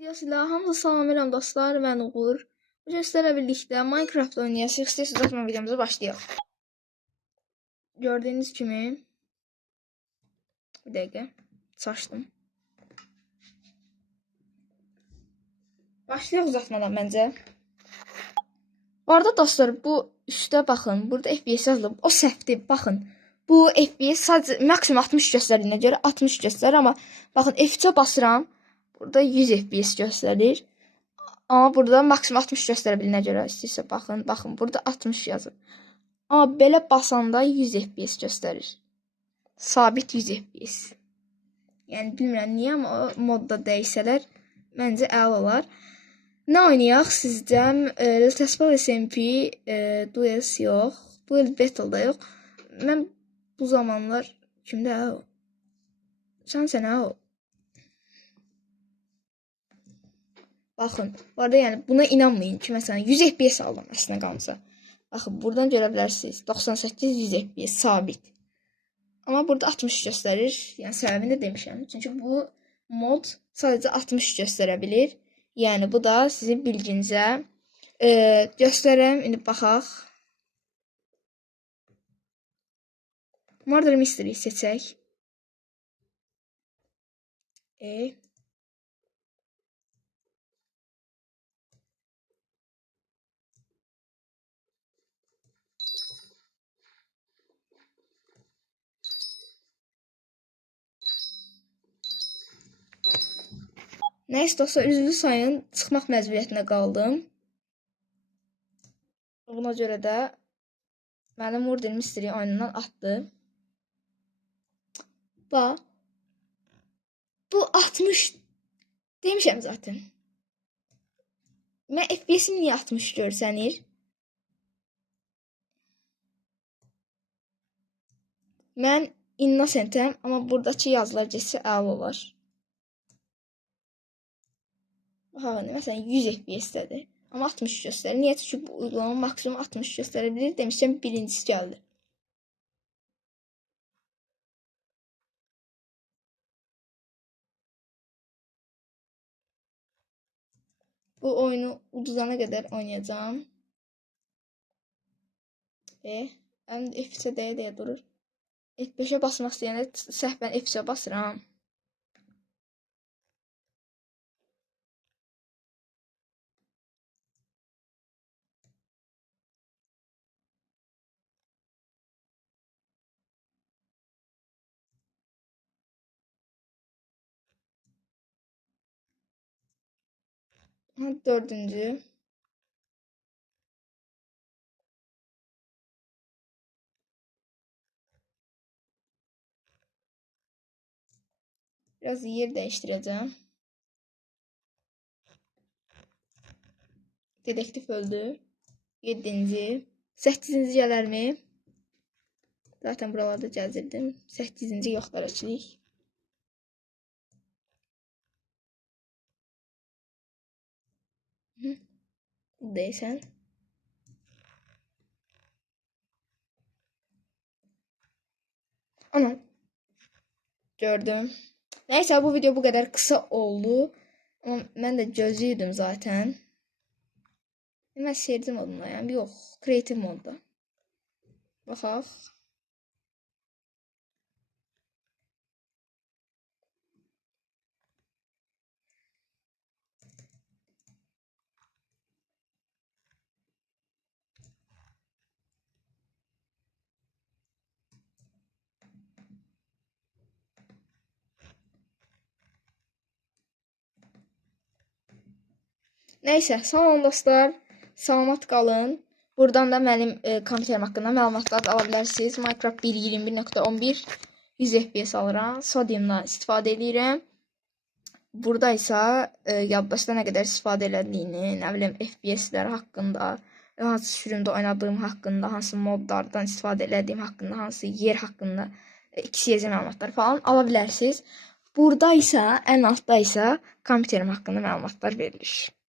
Videosuyla hamınızı salamlayıram dostlar, mən Uğur. Bugün sizlərlə birlikdə Minecraft oynayacağıq. İstəyirsiniz atma videomuza başlayaq. Gördüyünüz kimi bir dəqiqə saçdım. Başlayaq uzatmadan məncə. Bu arada dostlar, bu üstə baxın. Burada FPS yazılıb. O səhvdir. Baxın. Bu FPS sadəcə maksimum 60 göstərdiyinə görə 60 göstərir, amma baxın F3-ə basıram. Burada 100 FPS göstərir. Amma burada maksimum 60 göstərə bilinə görə istəyirsə baxın, burada 60 yazır. Amma belə basanda 100 FPS göstərir. Sabit 100 FPS. Yəni bilmirəm niyə, amma o modda dəyişsələr məncə əla olar. Nə oynayaq sizcəm? Tespal SMP, Duels yox, Duel Battle da yox. Mən bu zamanlar kimdə o? Sənə o? Baxın, bu arada yəni buna inanmayın ki, məsələn 100 FPS aldım əslində qalmasa. Baxın, buradan görə bilərsiniz 98-100 FPS sabit. Amma burada 60 göstərir. Yəni səbəbini də demişəm. Çünki bu mod sadəcə 60 göstərə bilir. Yəni bu da sizin bilginizə göstərəm. İndi baxaq. Murder Mystery seçək. Nəysə dostlar, üzvlü sayın, çıxmaq məcburiyyətinə qaldım. Buna görə də mənim Murder Mystery oyunundan atdı. Bax, bu 60 demişəm zaten. Mən FPS-im niyə 60 görsənir? Mən innocentəm, amma buradakı yazılar getsə əla olar. Baxın, məsələn 100 FPS-dədir. Amma 60 göstərir. Niyə? Çünki bu uygulama maksimum 60 göstərə bilir. Demişəm, birincisi gəldi. Bu oyunu uduzana qədər oynayacağım. F3-ə deyə durur. F5-ə basmaq istəyəndə səhvən F3-ə basıram. Dördüncü. Biraz yer değiştireceğim. Dedektif öldü. 7. 8. gələr mi? Zaten buralarda gəzirdim. 8. yoxlar açılıq. Deysən. Anam. Gördüm. Neyse bu video bu kadar kısa oldu. Ama ben de gözlüydüm zaten. Ben sevdim moduna yani. Yok. Creative modda. Baxaq. Neyse, sağ olun dostlar. Salamat qalın. Buradan da mənim kompüterim haqqında məlumatlar ala bilərsiniz. Minecraft 1.21.11 100 FPS alıram. Sodiumdan istifadə edirəm. Burada isə yaddaşda nə qədər istifadə elədiyini, nə bilim FPS-lər haqqında, hansı sürümdə oynadığım haqqında, hansı modlardan istifadə elədiyim haqqında, hansı yer haqqında, XYZ məlumatlar falan ala bilərsiniz. Burada isə ən altda isə kompüterim haqqında məlumatlar verilir.